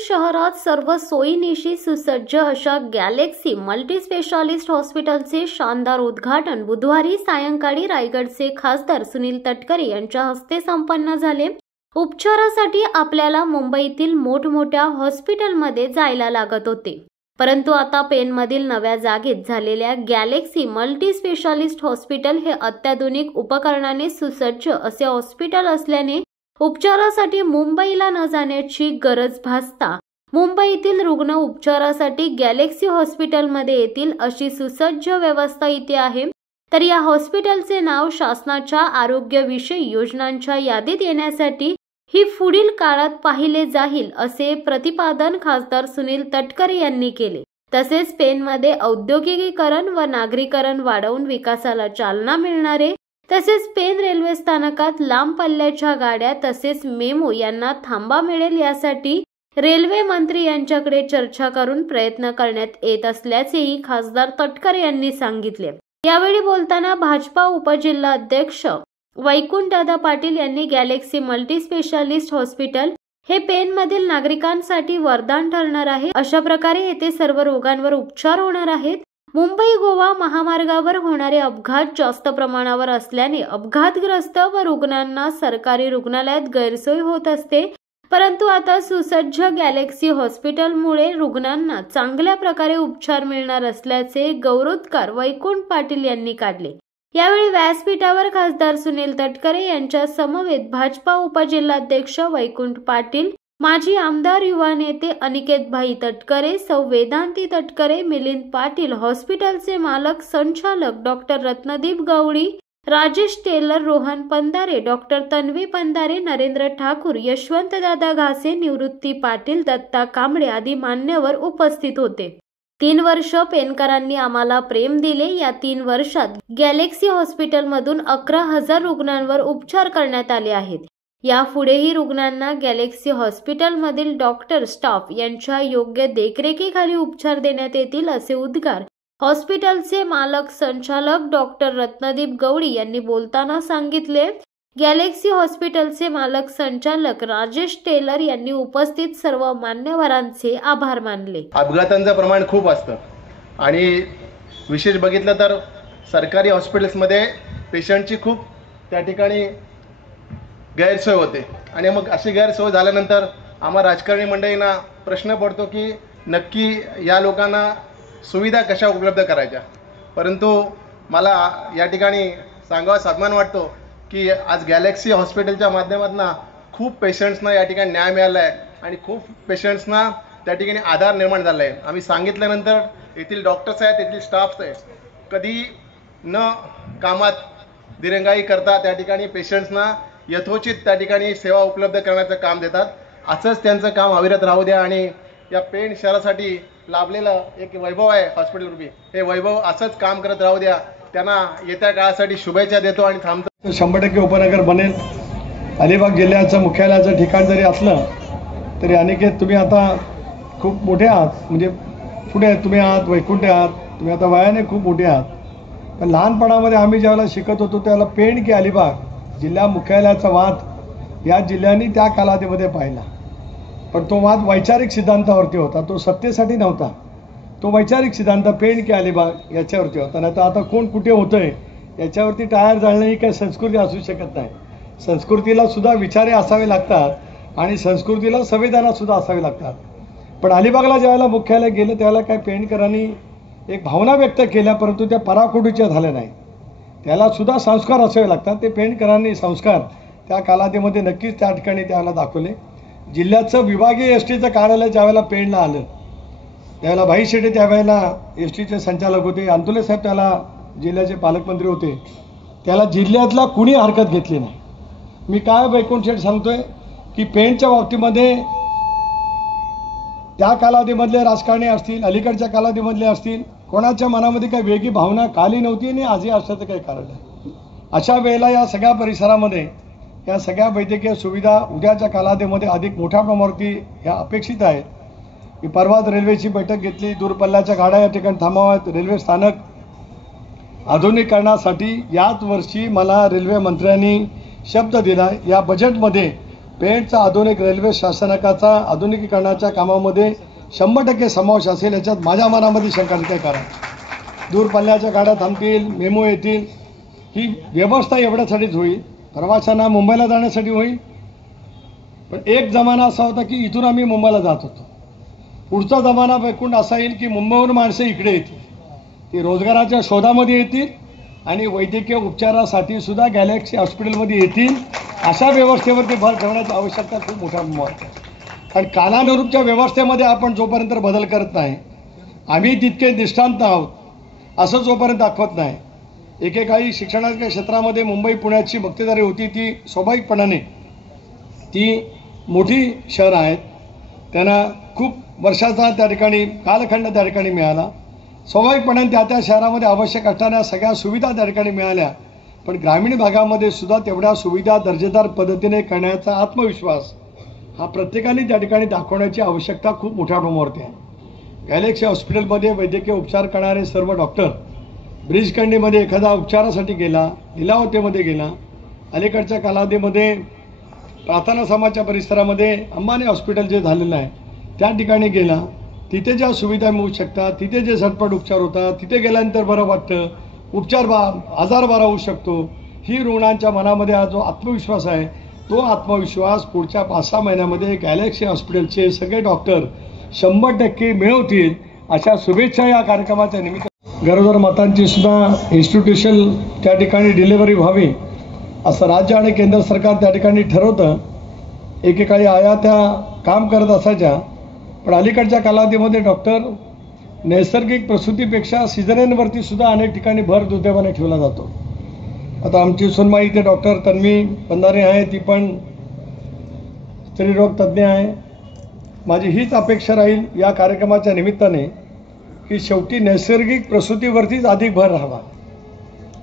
शहरात सर्व सोयीनिशी सुसज्ज अशा गॅलेक्सी मल्टीस्पेशालिस्ट हॉस्पिटलचे शानदार उद्घाटन बुधवारी सायंकाळी रायगडचे खासदार सुनील तटकरे यांच्या हस्ते संपन्न झाले। उपचारासाठी आपल्याला मुंबईतील मोठमोठ्या हॉस्पिटलमध्ये जायला लागत होते, परंतु आता पेणमधील नव्या जागेत झालेल्या गॅलेक्सी मल्टीस्पेशालिस्ट हॉस्पिटल हे अत्याधुनिक उपकरणाने सुसज्ज असे हॉस्पिटल असल्याने उपचारासाठी मुंबईला न जाण्याची गरज भासता मुंबईतील रुग्ण उपचारासाठी गॅलेक्सी हॉस्पिटलमध्ये येतील अशी सुसज्ज व्यवस्था इथे आहे। तर या हॉस्पिटलचे नाव शासनाच्या आरोग्यविषयी योजनांच्या यादीत येण्यासाठी ही पुढील काळात पाहिले जाईल असे प्रतिपादन खासदार सुनील तटकरे यांनी केले। तसेच पेणमध्ये औद्योगिकीकरण व नागरीकरण वाढवून विकासाला चालना मिळणारे तसेच पेण रेल्वे स्थानकात लांब पल्ल्याच्या गाड्या तसेच मेमो यांना थांबा मिळेल यासाठी रेल्वे मंत्री यांच्याकडे चर्चा करून प्रयत्न करण्यात येत असल्याचेही खासदार तटकरे यांनी सांगितले। यावेळी बोलताना भाजपा उपजिल्हा अध्यक्ष वैकुंठदादा पाटील यांनी गॅलेक्सी मल्टीस्पेशालिस्ट हॉस्पिटल हे पेणमधील नागरिकांसाठी वरदान ठरणार आहे। अशा प्रकारे येथे सर्व रोगांवर उपचार होणार आहेत। मुंबई गोवा महामार्गावर होणारे अपघात जास्त प्रमाणावर असल्याने अपघातग्रस्त व रुग्णांना सरकारी रुग्णालयात गैरसोय होत असते, परंतु आता सुसज्ज गॅलेक्सी हॉस्पिटलमुळे रुग्णांना चांगल्या प्रकारे उपचार मिळणार असल्याचे गौरवोद्गार वैकुंठ पाटील यांनी काढले। यावेळी व्यासपीठावर खासदार सुनील तटकरे यांच्या समवेत भाजपा उपजिल्हाध्यक्ष वैकुंठ पाटील, माजी आमदार युवा नेते अनिकेत भाई तटकरे, सौ वेदांती तटकरे, मिलिंद पाटील, हॉस्पिटलचे मालक संचालक डॉक्टर रत्नदीप गवळी, राजेश टेलर, रोहन पंधारे, डॉक्टर तन्वी पंधारे, नरेंद्र ठाकूर, यशवंतदादा घासे, निवृत्ती पाटील, दत्ता कांबळे आदी मान्यवर उपस्थित होते। 3 वर्ष पेणकरांनी आम्हाला प्रेम दिले। या 3 वर्षात गॅलेक्सी हॉस्पिटलमधून 11,000 रुग्णांवर उपचार करण्यात आले आहेत। यापुढेही रुग्णांना गॅलेक्सी हॉस्पिटलमधील डॉक्टर स्टाफ यांच्या योग्य देखरेखीखाली उपचार देण्यात येतील असे उद्गार हॉस्पिटलचे मालक संचालक डॉक्टर रत्नदीप गवळी यांनी बोलताना सांगितले। गॅलेक्सी हॉस्पिटलचे मालक संचालक राजेश टेलर यांनी उपस्थित सर्व मान्यवरांचे आभार मानले। अपघातांचं प्रमाण खूप असतं आणि विशेष बघितलं तर सरकारी हॉस्पिटल्समध्ये पेशंटची खूप त्या ठिकाणी गैरसोय होते आणि मग अशी गैरसोय झाल्यानंतर आम्हा राजकारणी मंडळींना प्रश्न पडतो की नक्की या लोकांना सुविधा कशा उपलब्ध करायच्या। परंतु मला या ठिकाणी सांगावा अभिमान वाटतो की आज गॅलेक्सी हॉस्पिटलच्या माध्यमातून खूप पेशंट्सना या ठिकाणी न्याय मिळाला आहे आणि खूप पेशंट्सना त्या ठिकाणी आधार निर्माण झाला आहे। आम्ही सांगितल्यानंतर येथील डॉक्टर्स आहेत, येथील स्टाफ्स आहेत, कधी न कामात दिरंगाई करता त्या ठिकाणी पेशंट्सना यथोचित त्या ठिकाणी सेवा उपलब्ध करण्याचं काम देतात। असंच त्यांचं काम अविरत राहू द्या आणि या पेण शहरासाठी लाभलेलं एक वैभव आहे हॉस्पिटल रूपी, हे वैभव असंच काम करत राहू द्या। त्यांना येत्या काळासाठी शुभेच्छा देतो आणि थांबतो। 100% उपनगर बनेल। अलिबाग जिल्ह्याचं मुख्यालयाचं ठिकाण जरी असलं तरी अनिकेत तुम्ही आता खूप मोठे आहात, म्हणजे पुढे तुम्ही आहात, वैकुंठ आहात, तुम्ही आता वयाने खूप मोठे आहात। पण लहानपणामध्ये आम्ही ज्यावेळेला शिकत होतो त्यावेळेला पेण की अलिबाग जिल्हा मुख्यालयाचा वाद या जिल्ह्यांनी त्या कालावधीमध्ये पाहिला, पण तो वाद वैचारिक सिद्धांतावरती होता, तो सत्तेसाठी नव्हता। तो वैचारिक सिद्धांत पेण की अलिबाग याच्यावरती होता। नाही तर आता कोण कुठे होतंय याच्यावरती टायर जाळणं ही काही संस्कृती असू शकत नाही। संस्कृतीला सुद्धा विचारे असावे लागतात आणि संस्कृतीला संविधानात सुद्धा असावे लागतात। पण अलिबागला ज्यावेळेला मुख्यालय गेलं त्यावेळेला काय पेणकरांनी एक भावना व्यक्त केल्या, परंतु त्या पराकोटीच्या झाल्या नाही। त्याला सुद्धा संस्कार असावे लागतात। ते पेणकरांनी संस्कार त्या कालावधीमध्ये नक्कीच त्या ठिकाणी त्याला दाखवले। जिल्ह्याचं विभागीय एसटीचं कार्यालय ज्यावेळेला पेणला आलं त्यावेळेला भाई शेटे त्यावेळेला एसटीचे संचालक होते, अंतुले साहेब त्याला जिल्ह्याचे पालकमंत्री होते, त्याला जिल्ह्यातला कुणी हरकत घेतली नाही। मी काय वैकुंठ शेठ सांगतोय की पेणच्या बाबतीमध्ये त्या कालावधीमधले राजकारणी असतील, अलीकडच्या कालावधीमधले असतील, कोणाच्या मनामध्ये काही वेगळी भावना काली नव्हती आणि आजही असल्याचं काही कारण नाही। अशा वेळेला या सगळ्या परिसरामध्ये या सगळ्या वैद्यकीय सुविधा उद्याच्या कालावधीमध्ये अधिक मोठ्या प्रमाणावरती ह्या अपेक्षित आहेत। की परवाच रेल्वेची बैठक घेतली, दूरपल्ल्याच्या गाड्या या ठिकाणी थांबवाव्यात, रेल्वे स्थानक आधुनिकीकरणासाठी याच वर्षी मला रेल्वे मंत्र्यांनी शब्द दिला, या बजेटमध्ये पेणचा आधुनिक रेल्वे शासनाचा आधुनिकीकरणाच्या कामामध्ये 100% समावेश असेल याच्यात माझ्या मनामध्ये शंका नाही करा. दूर पल्ल्याच्या गाड्या थांबतील, मेमो येतील, ही व्यवस्था एवढ्यासाठीच होईल. प्रवाशांना मुंबईला जाण्यासाठी होईल. पण एक जमाना असा होता की इथून आम्ही मुंबईला जात होतो. पुढचा जमाना एकूण असा येईल की मुंबईवरून माणसं इकडे येतील, ती रोजगाराच्या शोधामध्ये येतील आणि वैद्यकीय उपचारासाठी सुद्धा गॅलेक्सी हॉस्पिटलमध्ये येतील. अशा व्यवस्थेवरती भर ठेवण्याची आवश्यकता खूप मोठ्या प्रमाणात आहे. कारण कालानुरूपच्या व्यवस्थेमध्ये आपण जोपर्यंत बदल करत नाही, आम्ही तितके निष्ठांत आहोत असं जोपर्यंत दाखवत नाही. एकेकाळी शिक्षणाच्या क्षेत्रामध्ये मुंबई पुण्याची मक्तेदारी होती, ती स्वाभाविकपणाने ती मोठी शहरं आहेत, त्यांना खूप वर्षाचा त्या ठिकाणी कालखंड त्या ठिकाणी मिळाला. स्वाभाविकपणाने त्या शहरामध्ये आवश्यक असणाऱ्या सगळ्या सुविधा त्या ठिकाणी मिळाल्या. पण ग्रामीण भागामध्ये सुद्धा तेवढ्या सुविधा दर्जेदार पद्धतीने करण्याचा आत्मविश्वास हा प्रत्येकाने त्या ठिकाणी दाखवण्याची आवश्यकता खूप मोठ्या प्रमाणावरती आहे. गॅलेक्सी हॉस्पिटलमध्ये वैद्यकीय उपचार करणारे सर्व डॉक्टर ब्रिजखंडीमध्ये एखादा उपचारासाठी गेला, लिलावतेमध्ये गेला, अलीकडच्या कालावधीमध्ये प्रार्थना समाजाच्या परिसरामध्ये अंबानी हॉस्पिटल जे झालेलं आहे त्या ठिकाणी गेला, तिथे ज्या सुविधा मिळू शकतात, तिथे जे झटपट उपचार होतात, तिथे गेल्यानंतर बरं वाटतं, आजार बरा होऊ शकतो, ही रुग्णांच्या मनामध्ये हा जो आत्मविश्वास आहे तो आत्मविश्वास पुढच्या 5-6 महिन्यामध्ये गॅलेक्सी हॉस्पिटलचे सगळे डॉक्टर 100% मिळवतील अशा शुभेच्छा या कार्यक्रमाच्या निमित्त. गरोदर मातांची सुद्धा इन्स्टिट्यूशन त्या ठिकाणी डिलिव्हरी व्हावी असं राज्य आणि केंद्र सरकार त्या ठिकाणी ठरवतं. एकेकाळी आया त्या काम करत असायच्या, पण अलीकडच्या कालावधीमध्ये डॉक्टर नैसर्गिक प्रसूतीपेक्षा सिझरेनवरती सुद्धा अनेक ठिकाणी भर दुर्दैवाने ठेवला जातो. आता आमची सुनमाई इथे डॉक्टर तन्वी बंधारे आहे, ती पण स्त्रीरोग तज्ज्ञ आहे. माझी हीच अपेक्षा राहील या कार्यक्रमाच्या निमित्ताने की शेवटी नैसर्गिक प्रसूतीवरतीच अधिक भर राहावा.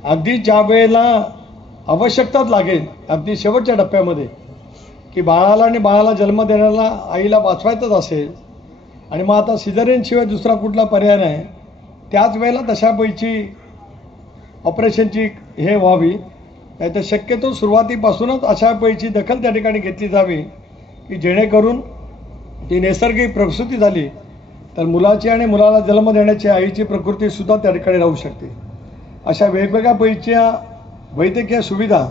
अगदी ज्या वेळेला आवश्यकताच लागेल, अगदी शेवटच्या टप्प्यामध्ये की बाळाला जन्म देण्याला आईला वाचवायचंच असेल आणि मग आता सिझरेनशिवाय दुसरा कुठला पर्याय नाही, त्याच वेळेला तशापैकी ऑपरेशनची हे व्हावी. नाही तर शक्यतो सुरुवातीपासूनच अशापैकी दखल त्या ठिकाणी घेतली जावी की जेणेकरून ती नैसर्गिक प्रसूती झाली तर मुलाची आणि मुलाला जन्म देण्याची आईची प्रकृतीसुद्धा त्या ठिकाणी राहू शकते. अशा वेगवेगळ्या पैकीच्या वैद्यकीय सुविधा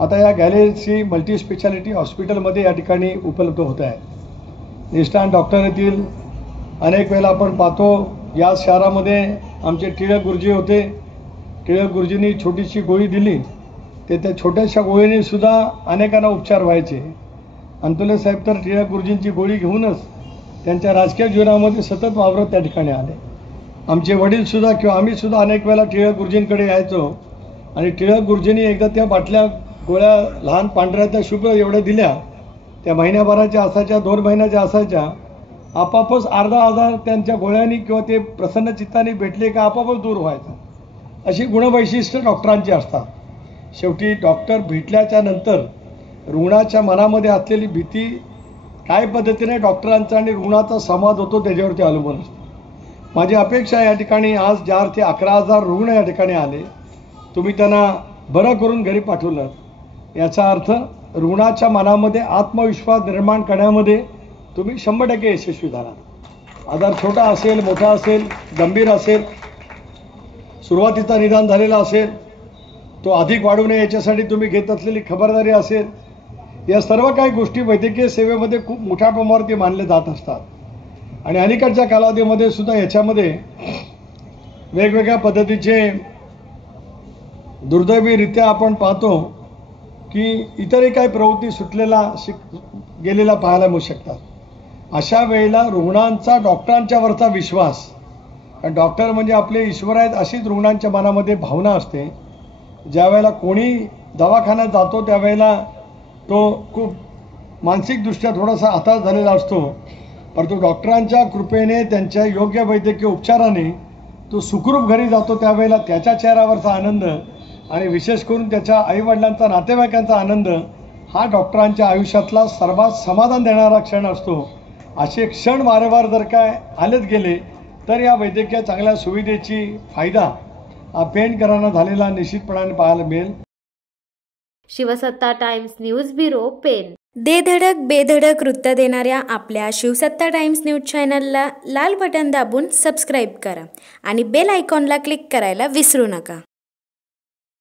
आता या गॅलेक्सी मल्टीस्पेशालिटी हॉस्पिटलमध्ये या ठिकाणी उपलब्ध होत आहेत. निष्णात डॉक्टर येतील. अनेक वेळेला आपण पाहतो या शहरामध्ये आमचे टिळक गुरुजी होते, टिळक गुरुजींनी छोटीशी गोळी दिली ते त्या छोट्याशा गोळीने सुद्धा अनेकांना उपचार व्हायचे. अंतुले साहेब तर टिळक गुरुजींची गोळी घेऊनच त्यांच्या राजकीय जीवनामध्ये सतत वावरत त्या ठिकाणी आले. आमचे वडीलसुद्धा किंवा आम्हीसुद्धा अनेक वेळेला टिळक गुरुजींकडे यायचो आणि टिळक गुरुजींनी एकदा त्या बाटल्या गोळ्या लहान पांढऱ्या त्या शुभ्र एवढ्या दिल्या, त्या महिन्याभराच्या असायच्या, 2 महिन्याच्या असायच्या, आपापच अर्धा आजार त्यांच्या गोळ्यांनी किंवा ते प्रसन्न चित्ताने भेटले का आपापच दूर व्हायचा. अशी गुणवैशिष्ट्य डॉक्टरांची असतात. शेवटी डॉक्टर भेटल्याच्या नंतर रुग्णाच्या मनामध्ये असलेली भीती काय पद्धतीने डॉक्टरांचा आणि रुग्णाचा संवाद होतो त्याच्यावरती अवलंबून असते. माझी अपेक्षा या ठिकाणी आज 4 ते 11,000 रुग्ण या ठिकाणी आले, तुम्ही त्यांना बरं करून घरी पाठवलं, याचा अर्थ रुग्णाच्या मनामध्ये आत्मविश्वास निर्माण करण्यामध्ये तुम्ही 100% यशस्वी झाला. आजार छोटा असेल, मोठा असेल, गंभीर असेल, सुरुवातीचा निदान झालेला असेल, तो अधिक वाढू नये याच्यासाठी तुम्ही घेत असलेली खबरदारी असेल, या सर्व काही गोष्टी वैद्यकीय सेवेमध्ये खूप मोठ्या प्रमाणावरती मानले जात असतात. आणि अलीकडच्या कालावधीमध्ये सुद्धा याच्यामध्ये वेगवेगळ्या पद्धतीचे दुर्दैवीरित्या आपण पाहतो की इतरही काही प्रवृत्ती गेलेला पाहायला मिळू शकतात. अशा वेळेला रुग्णांचा डॉक्टरांच्यावरचा विश्वास, डॉक्टर म्हणजे आपले ईश्वर आहेत अशीच रुग्णांच्या मनामध्ये भावना असते. ज्या वेळेला कोणी दवाखान्यात जातो त्यावेळेला तो खूप मानसिकदृष्ट्या थोडासा हताश झालेला असतो, परंतु डॉक्टरांच्या कृपेने त्यांच्या योग्य वैद्यकीय उपचाराने तो सुखरूप घरी जातो. त्यावेळेला त्याच्या चेहऱ्यावरचा आनंद आणि विशेष करून त्याच्या आईवडिलांचा, नातेवाईकांचा आनंद हा डॉक्टरांच्या आयुष्यातला सर्वात समाधान देणारा क्षण असतो. असे क्षण वारंवार जर काय आलेच गेले तर या वैद्यकीय चांगल्या सुविधेची फायदा पेणकरांना झालेला निश्चितपणाने पाहायला मिळेल. शिवसत्ता टाइम्स न्यूज ब्युरो, पेण. धडक बेधडक वृत्त देणाऱ्या आपल्या शिवसत्ता टाइम्स न्यूज चॅनलला लाल बटन दाबून सबस्क्राईब करा आणि बेल आयकॉनला क्लिक करायला विसरू नका.